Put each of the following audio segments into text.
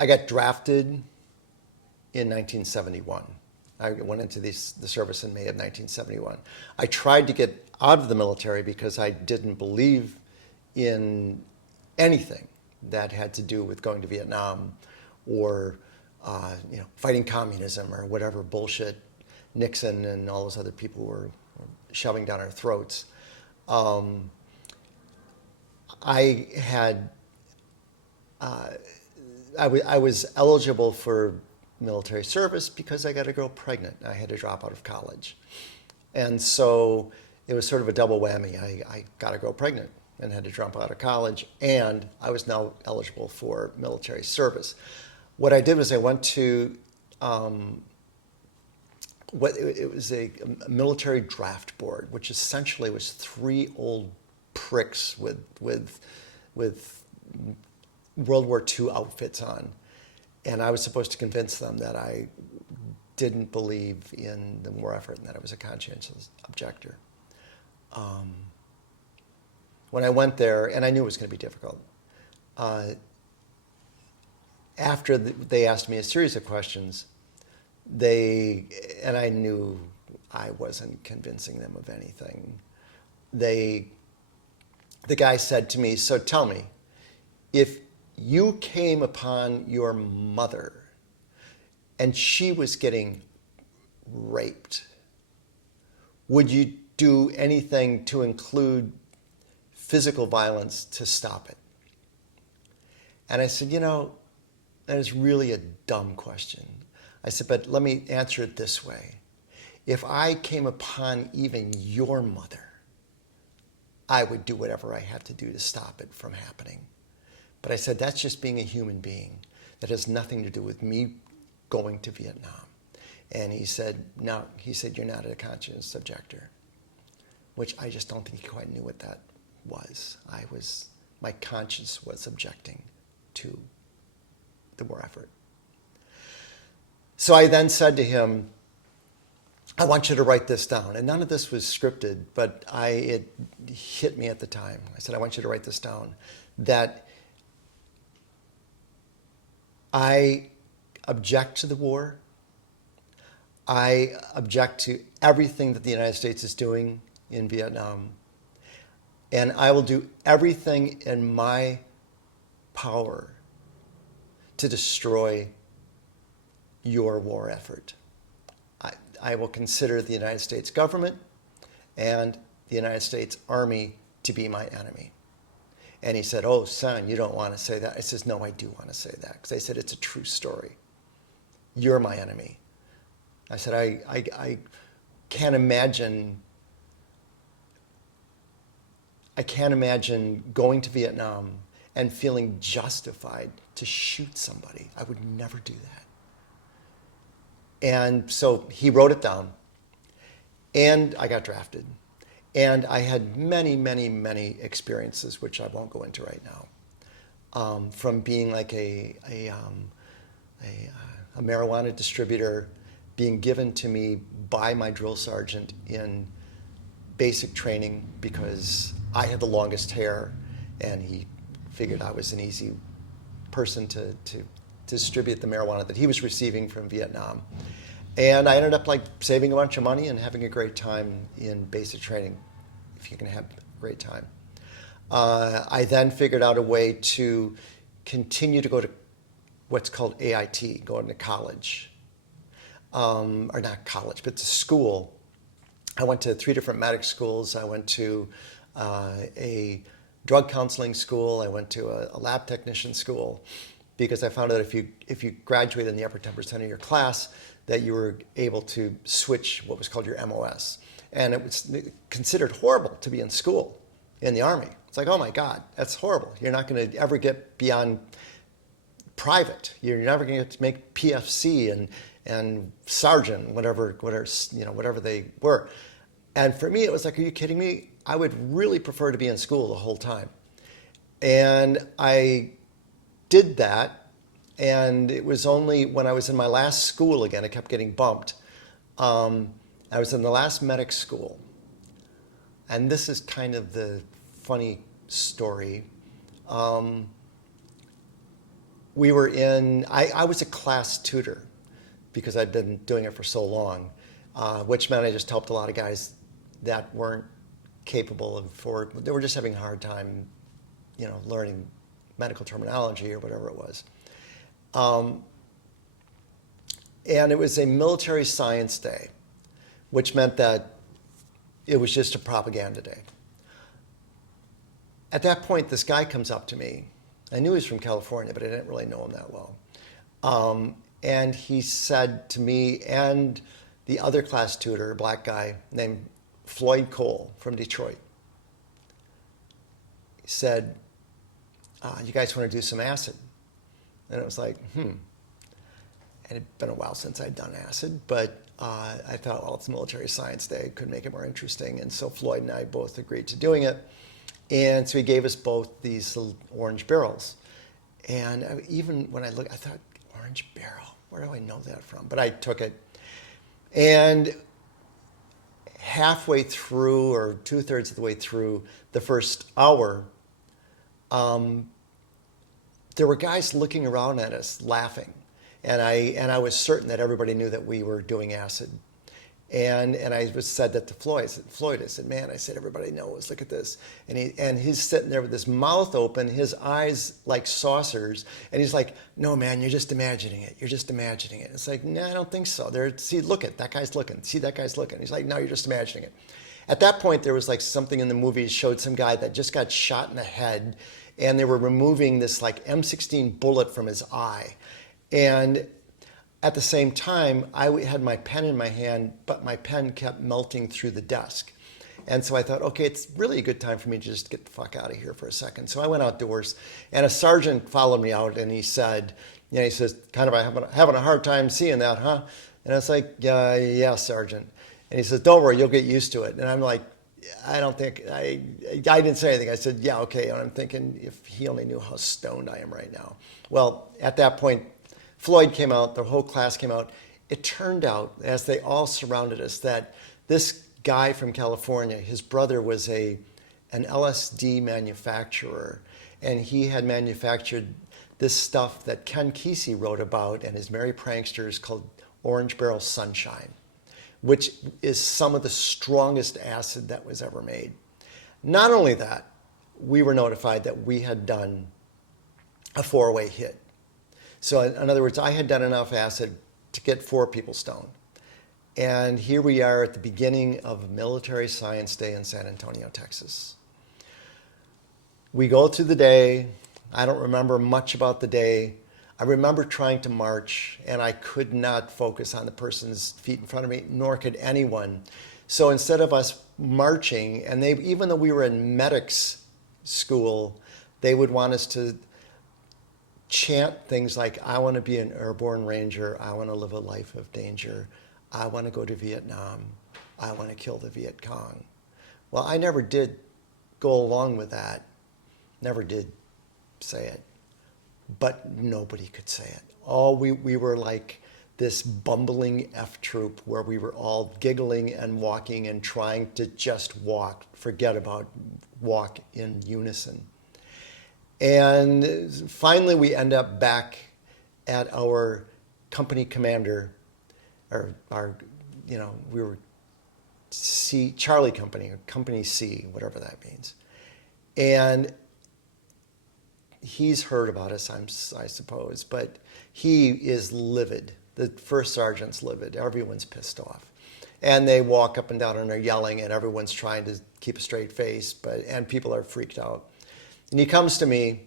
I got drafted in 1971. I went into the service in May of 1971. I tried to get out of the military because I didn't believe in anything that had to do with going to Vietnam or fighting communism or whatever bullshit Nixon and all those other people were shoving down our throats. I had I was eligible for military service because I got a girl pregnant. I had to drop out of college. And so it was sort of a double whammy. I got a girl pregnant and had to drop out of college, and I was now eligible for military service. What I did was I went to it was a military draft board, which essentially was three old pricks with World War II outfits on. And I was supposed to convince them that I didn't believe in the war effort and that I was a conscientious objector. When I went there, and I knew it was going to be difficult, after they asked me a series of questions, and I knew I wasn't convincing them of anything. The guy said to me, "So tell me, if you came upon your mother and she was getting raped, would you do anything to include physical violence to stop it?" And I said, that is really a dumb question. I said, but let me answer it this way. If I came upon even your mother, I would do whatever I have to do to stop it from happening. But I said, that's just being a human being. That has nothing to do with me going to Vietnam. And he said, no, you're not a conscientious objector, which I just don't think he quite knew what that was. My conscience was objecting to the war effort. So I then said to him, I want you to write this down. And none of this was scripted, but it hit me at the time. I said, I want you to write this down, that I object to the war. I object to everything that the United States is doing in Vietnam. And I will do everything in my power to destroy your war effort. I will consider the United States government and the United States Army to be my enemy. And he said, oh, son, you don't want to say that. I says, no, I do want to say that. Because I said, it's a true story. You're my enemy. I said, I can't imagine going to Vietnam and feeling justified to shoot somebody. I would never do that. And so he wrote it down, and I got drafted. And I had many, many, many experiences, which I won't go into right now, from being like a marijuana distributor, being given to me by my drill sergeant in basic training because I had the longest hair, and he figured I was an easy person to distribute the marijuana that he was receiving from Vietnam. And I ended up saving a bunch of money and having a great time in basic training, if you can have a great time. I then figured out a way to continue to go to what's called AIT, going to college. Or not college, but to school. I went to 3 different medic schools. I went to a drug counseling school. I went to a lab technician school, because I found out if you graduated in the upper 10% of your class, that you were able to switch what was called your MOS. And it was considered horrible to be in school in the Army. It's like, oh my God, that's horrible. You're not going to ever get beyond private. You're never going to get to make PFC and sergeant, whatever they were. And for me, it was like, are you kidding me? I would really prefer to be in school the whole time. And I did that, and it was only when I was in my last school again, I kept getting bumped. I was in the last medic school, and this is kind of the funny story. we were in, I was a class tutor because I'd been doing it for so long, which meant I just helped a lot of guys that weren't capable of, they were just having a hard time, learning medical terminology or whatever it was. And it was a military science day, which meant that it was just a propaganda day. At that point, this guy comes up to me. I knew he was from California, but I didn't really know him that well. And he said to me and the other class tutor, a black guy named Floyd Cole from Detroit, he said, you guys want to do some acid? And it was like, And it'd been a while since I'd done acid, but I thought, well, it's Military Science Day, could make it more interesting. And so Floyd and I both agreed to doing it. And so he gave us both these little orange barrels. And even when I looked, I thought, orange barrel, where do I know that from? But I took it. And halfway through, or 2/3 of the way through the first hour, there were guys looking around at us, laughing. And I was certain that everybody knew that we were doing acid. And I said that to Floyd. I said, man, everybody knows, look at this. And he's sitting there with his mouth open, his eyes like saucers. And he's like, no, man, you're just imagining it. You're just imagining it. It's like, no, I don't think so. See, look at that guy's looking. See, that guy's looking. He's like, no, you're just imagining it. At that point, there was like something in the movie showed some guy that just got shot in the head. And they were removing this like M16 bullet from his eye. And at the same time, I had my pen in my hand, but my pen kept melting through the desk. And so I thought, okay, it's really a good time for me to just get the fuck out of here for a second. So I went outdoors, and a sergeant followed me out, and he said, he says, kind of having a hard time seeing that, huh? And I was like, yeah, Sergeant. And he says, don't worry, you'll get used to it. And I'm like, I don't think, I didn't say anything. I said, yeah, okay. And I'm thinking, if he only knew how stoned I am right now. Well, at that point, Floyd came out, the whole class came out. It turned out, as they all surrounded us, that this guy from California, his brother was an LSD manufacturer, and he had manufactured this stuff that Ken Kesey wrote about and his Merry Pranksters called Orange Barrel Sunshine, which is some of the strongest acid that was ever made. Not only that, we were notified that we had done a 4-way hit. So in other words, I had done enough acid to get 4 people stoned. And here we are at the beginning of Military Science Day in San Antonio, Texas. We go through the day. I don't remember much about the day. I remember trying to march, and I could not focus on the person's feet in front of me, nor could anyone. So instead of us marching, and even though we were in medics school, they would want us to chant things like, I want to be an airborne ranger, I want to live a life of danger, I want to go to Vietnam, I want to kill the Viet Cong. Well, I never did go along with that, never did say it, but nobody could say it. We were like this bumbling F troop where we were all giggling and walking and trying to just walk, forget about walk in unison. And finally, we end up back at our company commander, or we were Charlie Company, or Company C, whatever that means. And he's heard about us, I suppose, but he is livid. The first sergeant's livid. Everyone's pissed off. And they walk up and down and they're yelling, and everyone's trying to keep a straight face, and people are freaked out. And he comes to me.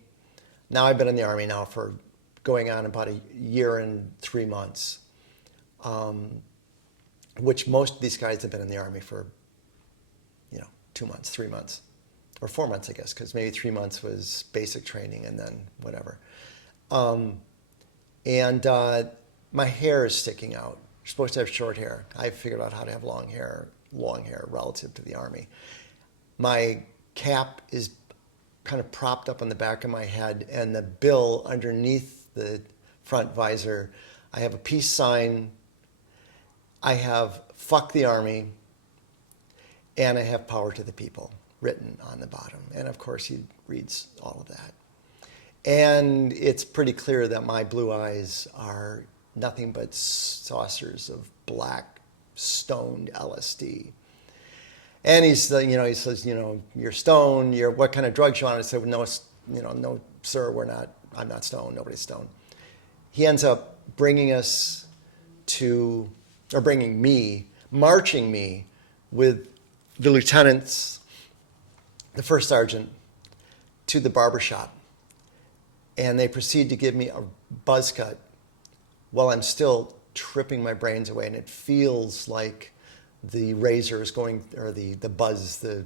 Now I've been in the Army now for going on about a year and 3 months, which most of these guys have been in the Army for, 2 months, 3 months, or 4 months, I guess, because maybe 3 months was basic training and then whatever. My hair is sticking out. You're supposed to have short hair. I figured out how to have long hair relative to the Army. My cap is kind of propped up on the back of my head, and the bill underneath the front visor, I have a peace sign, I have fuck the Army, and I have power to the people written on the bottom. And of course he reads all of that. And it's pretty clear that my blue eyes are nothing but saucers of black stoned LSD. And he says, you're stoned. What kind of drugs you on? I said, no, no, sir, I'm not stoned. Nobody's stoned. He ends up marching me with the lieutenants, the first sergeant, to the barbershop. And they proceed to give me a buzz cut while I'm still tripping my brains away. And it feels like the razor is going, or the buzz, the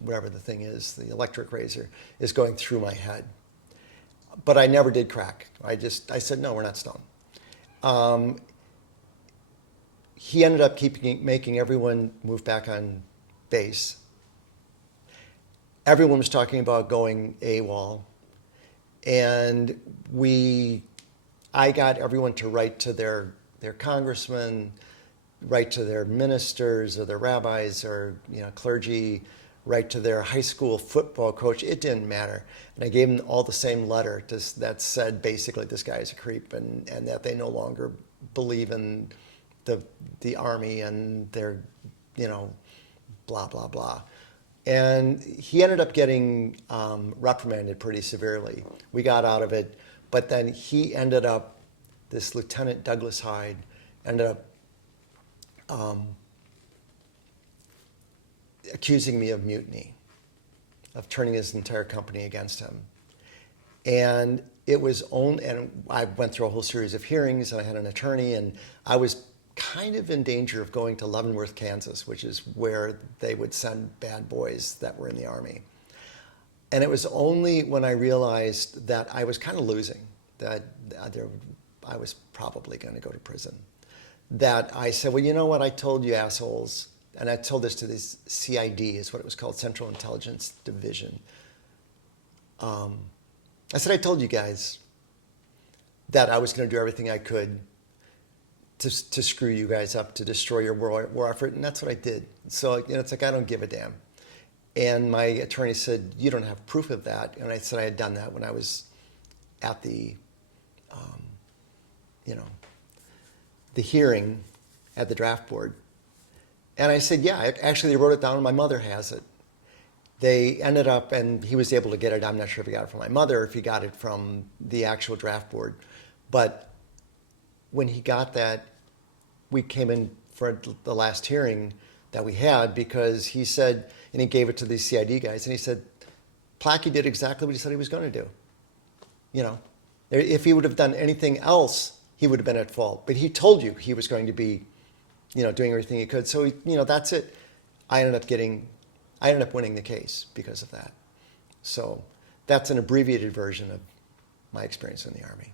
whatever the thing is, the electric razor, is going through my head. But I never did crack. I said, no, we're not stoned. He ended up making everyone move back on base. Everyone was talking about going AWOL. And I got everyone to write to their congressmen, write to their ministers or their rabbis or clergy, write to their high school football coach. It didn't matter. And I gave them all the same letter that said basically this guy is a creep and that they no longer believe in the Army and their, blah, blah, blah. And he ended up getting reprimanded pretty severely. We got out of it, but then this Lieutenant Douglas Hyde ended up accusing me of mutiny, of turning his entire company against him. And I went through a whole series of hearings, and I had an attorney, and I was kind of in danger of going to Leavenworth, Kansas, which is where they would send bad boys that were in the Army. And it was only when I realized that I was kind of losing, that I was probably going to go to prison, that I said, well, you know what, I told you assholes, and I told this to this CID, is what it was called, Central Intelligence Division. I said, I told you guys that I was going to do everything I could to screw you guys up, to destroy your war effort, and that's what I did. So it's like, I don't give a damn. And my attorney said, you don't have proof of that. And I said I had done that when I was at the hearing at the draft board. And I said, yeah, actually they wrote it down and my mother has it. They ended up, and he was able to get it. I'm not sure if he got it from my mother or if he got it from the actual draft board. But when he got that, we came in for the last hearing that we had, because he said, and he gave it to these CID guys, and he said, Plackey did exactly what he said he was going to do. If he would have done anything else, he would have been at fault. But he told you he was going to be, doing everything he could. So, that's it. I ended up winning the case because of that. So that's an abbreviated version of my experience in the Army.